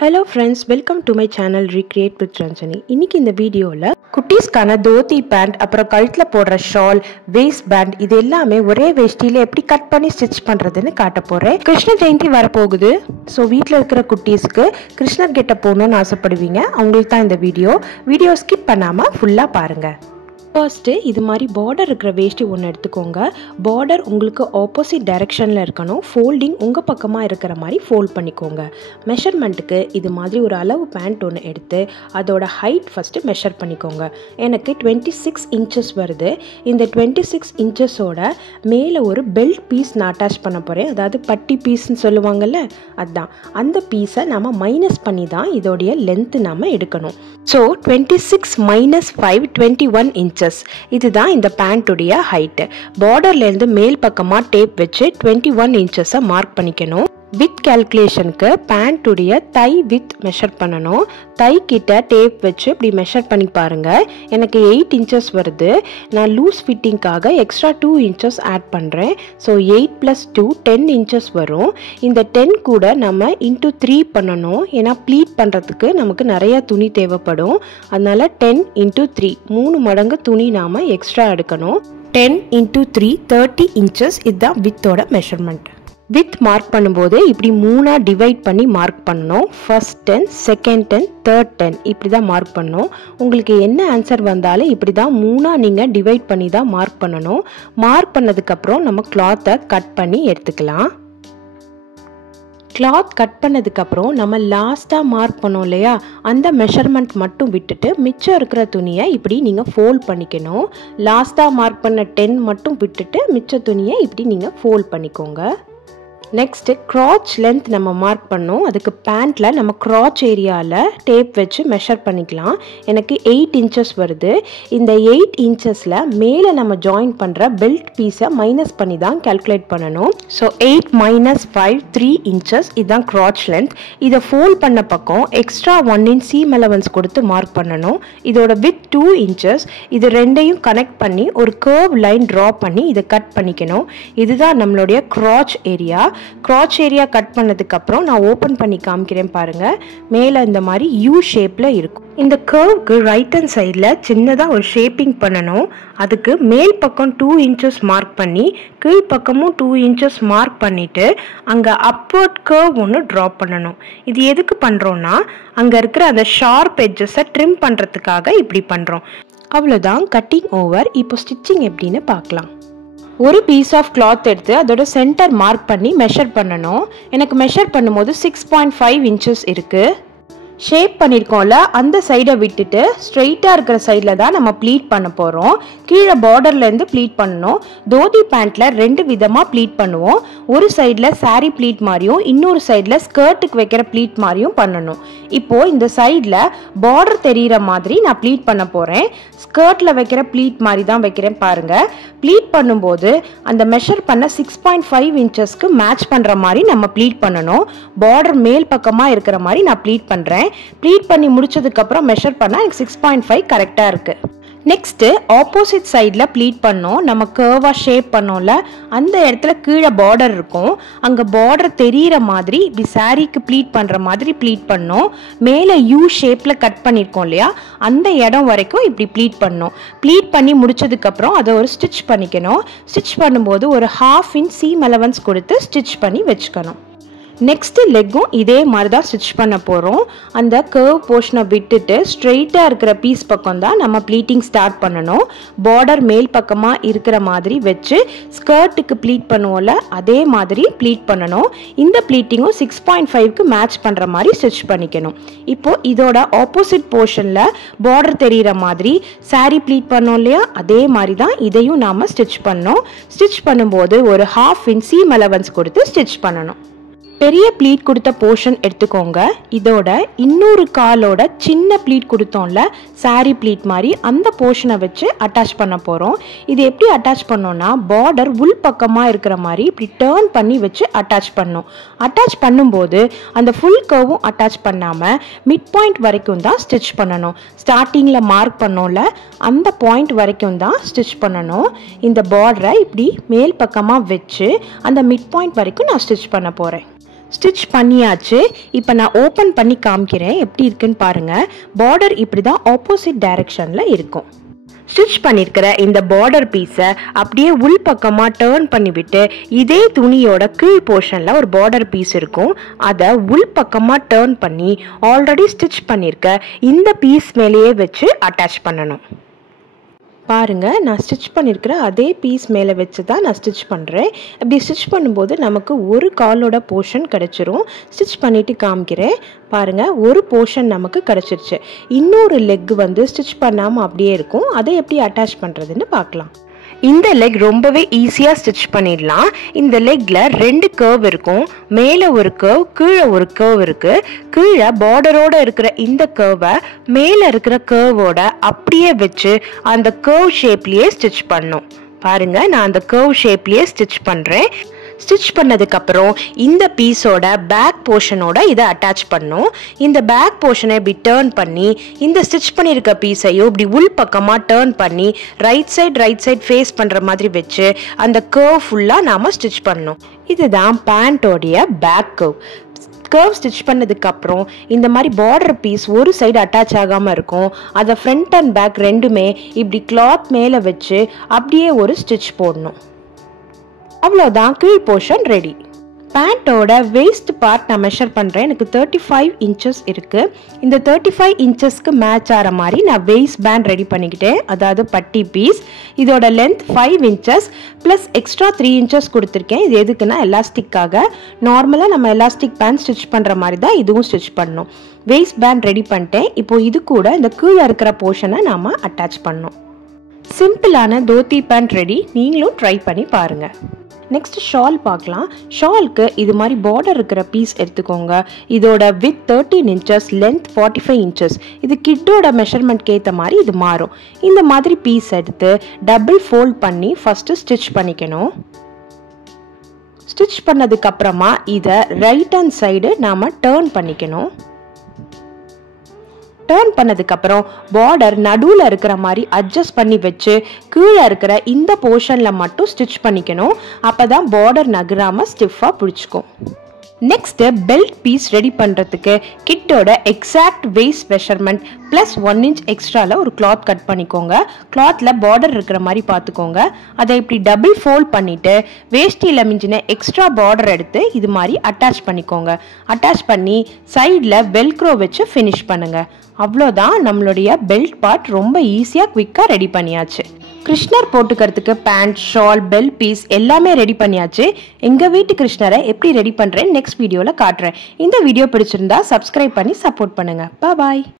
Hello friends, welcome to my channel Recreate with Ranjani. இன்னைக்கு இந்த வீடியோல குட்டீஸ்க்கான தோத்தி பேண்ட், அப்புறம் கழுத்துல போடுற ஷால், வேஸ்ட் பேண்ட் இது எல்லாமே ஒரே வேஷ்டியில எப்படி கட் பண்ணி ஸ்டிச் பண்றதுன்னு காட்ட போறேன். கிருஷ்ண ஜெயந்தி வரப்போகுது. ஸோ வீட்டில் இருக்கிற குட்டீஸ்க்கு கிருஷ்ணர் கெட்ட போகணும்னு ஆசைப்படுவீங்க. அவங்களுக்கு தான் இந்த வீடியோ ஸ்கிப் பண்ணாம ஃபுல்லா பாருங்க. ஃபர்ஸ்ட்டு இது மாதிரி பார்டர் இருக்கிற வேஷ்டி ஒன்று எடுத்துக்கோங்க. பார்டர் உங்களுக்கு ஆப்போசிட் டைரெக்ஷனில் இருக்கணும். ஃபோல்டிங் உங்கள் பக்கமாக இருக்கிற மாதிரி ஃபோல்ட் பண்ணிக்கோங்க. மெஷர்மெண்ட்டுக்கு இது மாதிரி ஒரு அளவு பேண்ட் ஒன்று எடுத்து அதோட ஹைட் ஃபஸ்ட்டு மெஷர் பண்ணிக்கோங்க. எனக்கு 26 இன்ச்சஸ் வருது. இந்த 26 இன்ச்சஸோட மேலே ஒரு பெல்ட் பீஸ் நான் அட்டாச் பண்ண போகிறேன். அதாவது பட்டி பீஸ்ன்னு சொல்லுவாங்கள்ல, அதுதான். அந்த பீஸை நம்ம மைனஸ் பண்ணி தான் இதோடைய லென்த்து நம்ம எடுக்கணும். So 26 - 5 21 inches. இதுதான் இந்த பேண்ட்டுடைய ஹைட்டு. பார்டர்லேருந்து மேல் பக்கமாக டேப் வச்சு 21 இன்ச்சஸை மார்க் பண்ணிக்கணும். வித் கேல்குலேஷனுக்கு பேண்ட்டுடைய தை வித் மெஷர் பண்ணணும். தை கிட்ட டேப் வச்சு இப்படி மெஷர் பண்ணி பாருங்கள். எனக்கு 8 இன்ச்சஸ் வருது. நான் லூஸ் ஃபிட்டிங்காக எக்ஸ்ட்ரா 2 இன்ச்சஸ் ஆட் பண்ணுறேன். ஸோ 8 + 2 10 இன்ச்சஸ் வரும். இந்த 10 கூட நம்ம இன்ட்டு 3 பண்ணணும். ஏன்னா ப்ளீட் பண்ணுறதுக்கு நமக்கு நிறைய துணி தேவைப்படும். அதனால 10 × 3 3 மடங்கு துணி நாம் எக்ஸ்ட்ரா எடுக்கணும். 10 × 3 30 இன்ச்சஸ். இதுதான் வித்தோட மெஷர்மெண்ட். வித் மார்க் பண்ணும்போது இப்படி 3ஆக டிவைட் பண்ணி மார்க் பண்ணணும். ஃபர்ஸ்ட் 10, செகண்ட் 10, தேர்ட் 10 இப்படி தான் மார்க் பண்ணணும். உங்களுக்கு என்ன ஆன்சர் வந்தாலும் இப்படி தான் 3ஆக நீங்கள் டிவைட் பண்ணி தான் மார்க் பண்ணணும். மார்க் பண்ணதுக்கப்புறம் நம்ம கிளாத்தை கட் பண்ணி எடுத்துக்கலாம். கிளாத் கட் பண்ணதுக்கப்புறம் நம்ம லாஸ்ட்டாக மார்க் பண்ணோம் இல்லையா, அந்த மெஷர்மெண்ட் மட்டும் விட்டுட்டு மிச்சம் இருக்கிற துணியை இப்படி நீங்கள் ஃபோல்ட் பண்ணிக்கணும். லாஸ்ட்டாக மார்க் பண்ண 10 மட்டும் விட்டுட்டு மிச்ச துணியை இப்படி நீங்கள் ஃபோல்ட் பண்ணிக்கோங்க. நெக்ஸ்ட்டு க்ராச் லென்த் நம்ம மார்க் பண்ணோம். அதுக்கு பேண்ட்டில் நம்ம க்ராச் ஏரியாவில் டேப் வச்சு மெஷர் பண்ணிக்கலாம். எனக்கு 8 இன்ச்சஸ் வருது. இந்த 8 இன்ச்சஸில் மேலே நம்ம ஜாயின் பண்ணுற பெல்ட் பீஸை மைனஸ் பண்ணி தான் கேல்குலேட் பண்ணணும். So 8 - 5 3 inches. இதுதான் க்ராச் லென்த். இதை ஃபோல்ட் பண்ண பக்கம் எக்ஸ்ட்ரா 1 இன்ச் சீம் அலவன்ஸ் கொடுத்து மார்க் பண்ணணும். இதோட வித் 2 இன்ச்சஸ். இது ரெண்டையும் கனெக்ட் பண்ணி ஒரு கர்வ் லைன் ட்ரா பண்ணி இதை கட் பண்ணிக்கணும். இதுதான் நம்மளுடைய scratch area. Scratch area cut பண்ணதுக்கப்புறம் நான் ஓப்பன் பண்ணி காமிக்கிறேன் பாருங்கள். மேலே இந்த மாதிரி யூ ஷேப்பில் இருக்கும். இந்த கர்வுக்கு ரைட் ஹேண்ட் சைடில் சின்னதாக ஒரு ஷேப்பிங் பண்ணணும். அதுக்கு மேல் பக்கம் 2 இன்ச்சஸ் மார்க் பண்ணி கீழ்ப்பக்கமும் 2 இன்ச்சஸ் மார்க் பண்ணிவிட்டு அங்கே அப்வர்ட் கர்வ் ஒன்று ட்ரா பண்ணணும். இது எதுக்கு பண்ணுறோன்னா அங்கே இருக்கிற அந்த ஷார்ப் எட்ஜஸை ட்ரிம் பண்ணுறதுக்காக இப்படி பண்ணுறோம். அவ்வளோதான், கட்டிங் ஓவர். இப்போ ஸ்டிச்சிங் எப்படின்னு பார்க்கலாம். ஒரு பீஸ் ஆஃப் கிளாத் எடுத்து அதோட சென்டர் மார்க் பண்ணி மெஷர் பண்ணணும். எனக்கு மெஷர் பண்ணும்போது 6.5 இன்ச்சஸ் இருக்குது. ஷேப் பண்ணியிருக்கோம்ல, அந்த சைடை விட்டுட்டு ஸ்ட்ரெயிட்டாக இருக்கிற சைடில் தான் நம்ம ப்ளீட் பண்ண போகிறோம். கீழே பார்டர்லேருந்து ப்ளீட் பண்ணணும். தோதி பேண்ட்டில் 2 விதமாக ப்ளீட் பண்ணுவோம். ஒரு சைடில் சாரீ ப்ளீட் மாதிரியும் இன்னொரு சைடில் ஸ்கர்ட்டுக்கு வைக்கிற ப்ளீட் மாதிரியும் பண்ணணும். இப்போது இந்த சைடில் பார்டர் தெரிகிற மாதிரி நான் ப்ளீட் பண்ண போகிறேன். ஸ்கர்ட்டில் வைக்கிற ப்ளீட் மாதிரி தான் வைக்கிறேன் பாருங்கள். ப்ளீட் பண்ணும்போது அந்த மெஷர் பண்ண 6.5 இன்ச்சஸ்க்கு மேட்ச் பண்ணுற மாதிரி நம்ம ப்ளீட் பண்ணணும். பார்டர் மேல் பக்கமாக இருக்கிற மாதிரி நான் ப்ளீட் பண்ணுறேன். ப்ளீட் பண்ணி முடிச்சதுக்கப்புறம் மெஷர் பண்ணால் எனக்கு 6.5 கரெக்டாக இருக்குது. நெக்ஸ்ட்டு ஆப்போசிட் சைடில் ப்ளீட் பண்ணோம். நம்ம கர்வாக ஷேப் பண்ணோம்ல, அந்த இடத்துல கீழே பார்டர் இருக்கும். அங்கே பார்டர் தெரிகிற மாதிரி இப்படி சாரீக்கு ப்ளீட் பண்ணுற மாதிரி ப்ளீட் பண்ணோம். மேலே யூ ஷேப்பில் கட் பண்ணியிருக்கோம் இல்லையா, அந்த இடம் வரைக்கும் இப்படி ப்ளீட் பண்ணோம். ப்ளீட் பண்ணி முடிச்சதுக்கப்புறம் அதை ஒரு ஸ்டிச் பண்ணிக்கணும். ஸ்டிச் பண்ணும்போது ஒரு 1/2 இன்ச் சீம் அலவன்ஸ் கொடுத்து ஸ்டிச் பண்ணி வச்சுக்கணும். நெக்ஸ்ட்டு லெக்கும் இதே மாதிரி தான் ஸ்டிச் பண்ண போகிறோம். அந்த கர்வ் போர்ஷனை விட்டுட்டு ஸ்ட்ரெயிட்டாக இருக்கிற பீஸ் பக்கம் தான் நம்ம ப்ளீட்டிங் ஸ்டார்ட் பண்ணணும். பார்டர் மேல் பக்கமாக இருக்கிற மாதிரி வச்சு ஸ்கர்ட்டுக்கு ப்ளீட் பண்ணுவோம்ல, அதே மாதிரி ப்ளீட் பண்ணணும். இந்த ப்ளீட்டிங்கும் 6.5க்கு மேட்ச் பண்ணுற மாதிரி ஸ்டிச் பண்ணிக்கணும். இப்போது இதோட ஆப்போசிட் போர்ஷனில் பார்டர் தெரிகிற மாதிரி சாரீ ப்ளீட் பண்ணோம் இல்லையா, அதே மாதிரி தான் இதையும் நாம் ஸ்டிச் பண்ணோம். ஸ்டிச் பண்ணும்போது ஒரு 1/2 இன்ச் சீம் அலவன்ஸ் கொடுத்து ஸ்டிச் பண்ணணும். பெரிய ப்ளீட் கொடுத்த போர்ஷன் எடுத்துக்கோங்க. இதோட இன்னொரு காலோட சின்ன ப்ளீட் கொடுத்தோம்ல, சாரீ ப்ளீட் மாதிரி, அந்த போர்ஷனை வச்சு அட்டாச் பண்ண போகிறோம். இது எப்படி அட்டாச் பண்ணோன்னா பார்டர் உள் பக்கமாக இருக்கிற மாதிரி இப்படி டேர்ன் பண்ணி வச்சு அட்டாச் பண்ணோம். அட்டாச் பண்ணும்போது அந்த ஃபுல் கர்வும் அட்டாச் பண்ணாமல் மிட் பாயிண்ட் வரைக்கும் தான் ஸ்டிச் பண்ணணும். ஸ்டார்டிங்கில் மார்க் பண்ணோம்ல, அந்த பாயிண்ட் வரைக்கும் தான் ஸ்டிச் பண்ணணும். இந்த பார்டரை இப்படி மேல் பக்கமாக வச்சு அந்த மிட் பாயிண்ட் வரைக்கும் நான் ஸ்டிச் பண்ண போகிறேன். ஸ்டிச் பண்ணியாச்சு. இப்போ நான் ஓப்பன் பண்ணி காமிக்கிறேன் எப்படி இருக்குன்னு பாருங்கள். பார்டர் இப்படி தான் ஆப்போசிட் டைரெக்ஷனில் இருக்கும். ஸ்டிச் பண்ணியிருக்கிற இந்த பார்டர் பீஸை அப்படியே உள் பக்கமாக டேர்ன் பண்ணிவிட்டு இதே துணியோட கீழ் போர்ஷனில் ஒரு பார்டர் பீஸ் இருக்கும். அதை உள் பக்கமாக டேர்ன் பண்ணி ஆல்ரெடி ஸ்டிச் பண்ணியிருக்க இந்த பீஸ் மேலேயே வச்சு அட்டாச் பண்ணணும். பாருங்கள், நான் ஸ்டிச் பண்ணியிருக்கிற அதே பீஸ் மேலே வச்சு தான் நான் ஸ்டிச் பண்ணுறேன். அப்படி ஸ்டிச் பண்ணும்போது நமக்கு ஒரு காலோட போர்ஷன் கிடச்சிரும். ஸ்டிச் பண்ணிவிட்டு காமிக்கிறேன். பாருங்கள், ஒரு போர்ஷன் நமக்கு கிடச்சிருச்சு. இன்னொரு லெக் வந்து ஸ்டிச் பண்ணாமல் அப்படியே இருக்கும். அதை எப்படி அட்டாச் பண்ணுறதுன்னு பார்க்கலாம். இந்த லெக் ரொம்பவே ஈஸியாக ஸ்டிச் பண்ணிடலாம். இந்த லெக்கில் 2 கர்வ் இருக்கும். மேலே ஒரு கர்வ், கீழே ஒரு கர்வ் இருக்குது. கீழே பார்டரோடு இருக்கிற இந்த கர்வை மேலே இருக்கிற கர்வோட அப்படியே வச்சு அந்த கர்வ் ஷேப்லேயே ஸ்டிச் பண்ணும். பாருங்கள், நான் அந்த கர்வ் ஷேப்லேயே ஸ்டிச் பண்ணுறேன். ஸ்டிச் பண்ணதுக்கப்புறம் இந்த பீஸோட பேக் போர்ஷனோட இதை அட்டாச் பண்ணும். இந்த பேக் போர்ஷனை இப்படி டேர்ன் பண்ணி இந்த ஸ்டிச் பண்ணியிருக்க பீஸையும் இப்படி உள் பக்கமாக டேர்ன் பண்ணி ரைட் சைட் ஃபேஸ் பண்ணுற மாதிரி வச்சு அந்த கர்வ் ஃபுல்லாக நாம் ஸ்டிச் பண்ணணும். இதுதான் பேண்ட்டோடைய பேக் கர்வ் ஸ்டிச் பண்ணதுக்கப்புறம் இந்த மாதிரி பார்டர் பீஸ் ஒரு சைடு அட்டாச் ஆகாமல் இருக்கும். அதை ஃப்ரண்ட் அண்ட் பேக் ரெண்டுமே இப்படி கிளாத் மேலே வச்சு அப்படியே ஒரு ஸ்டிச் போடணும். அவ்வளோதான், கீழ் போர்ஷன் ரெடி. பேண்ட்டோட வேஸ்ட் பார்ட் நான் மெஷர் பண்ணுறேன். எனக்கு 35 இன்ச்சஸ் இருக்குது. இந்த 35 இன்ச்சஸ்க்கு மேட்ச் ஆகிற மாதிரி நான் வேஸ்ட் பேண்ட் ரெடி பண்ணிக்கிட்டேன், அதாவது பட்டி பீஸ். இதோட length 5 inches plus extra 3 inches கொடுத்துருக்கேன். இது எதுக்குன்னா எலாஸ்டிக்காக. நார்மலாக நம்ம எலாஸ்டிக் பேண்ட் ஸ்டிச் பண்ணுற மாதிரி தான் இதுவும் ஸ்டிச் பண்ணணும். வேஸ்ட் பேண்ட் ரெடி பண்ணிட்டேன். இப்போது இது கூட இந்த கீழே இருக்கிற போர்ஷனை நாம் அட்டாச் பண்ணணும். சிம்பிளான தோத்தி பேண்ட் ரெடி. நீங்களும் ட்ரை பண்ணி பாருங்கள். நெக்ஸ்ட் ஷால் பார்க்கலாம். ஷாலுக்கு இது மாதிரி பார்டர் இருக்கிற பீஸ் எடுத்துக்கோங்க. இதோட வித் 13 இன்ச்சஸ், லென்த் 45 இன்ச்சஸ். இது கிட்டோட மெஷர்மெண்ட்க்கு ஏற்ற மாதிரி இது மாறும். இந்த மாதிரி பீஸ் எடுத்து டபுள் ஃபோல்ட் பண்ணி ஃபஸ்ட்டு ஸ்டிச் பண்ணிக்கணும். ஸ்டிச் பண்ணதுக்கப்புறமா இதை ரைட் ஹேண்ட் சைடு நாம் டேர்ன் பண்ணிக்கணும். டேர்ன் பண்ணதுக்கப்புறம் பார்டர் நடுவில் இருக்கிற மாதிரி அட்ஜஸ்ட் பண்ணி வச்சு கீழே இருக்கிற இந்த போர்ஷனில் மட்டும் ஸ்டிச் பண்ணிக்கணும். அப்போ தான் பார்டர் நகராமல் ஸ்டிஃபாக பிடிச்சிக்கும். நெக்ஸ்ட்டு பெல்ட் பீஸ் ரெடி பண்ணுறதுக்கு கிட்டோட exact waist measurement plus 1 inch எக்ஸ்ட்ராவில் ஒரு கிளாத் கட் பண்ணிக்கோங்க. கிளாத்தில் பார்டர் இருக்கிற மாதிரி பார்த்துக்கோங்க. அதை இப்படி டபுள் ஃபோல்ட் பண்ணிவிட்டு வேஷ்டியில் மிஞ்சின எக்ஸ்ட்ரா பார்டர் எடுத்து இது மாதிரி அட்டாச் பண்ணிக்கோங்க. அட்டாச் பண்ணி சைடில் வெல்க்ரோ வச்சு ஃபினிஷ் பண்ணுங்கள். அவ்வளோதான், நம்மளுடைய பெல்ட் பார்ட் ரொம்ப ஈஸியாக குவிக்காக ரெடி பண்ணியாச்சு. கிருஷ்ணர் போட்டுக்கிறதுக்கு பேண்ட், ஷால், பெல்ட் பீஸ் எல்லாமே ரெடி பண்ணியாச்சு. எங்கள் வீட்டு கிருஷ்ணரை எப்படி ரெடி பண்ணுறேன் நெக்ஸ்ட் வீடியோவில் காட்டுறேன். இந்த வீடியோ பிடிச்சிருந்தா சப்ஸ்கிரைப் பண்ணி சப்போர்ட் பண்ணுங்கள். பாய்.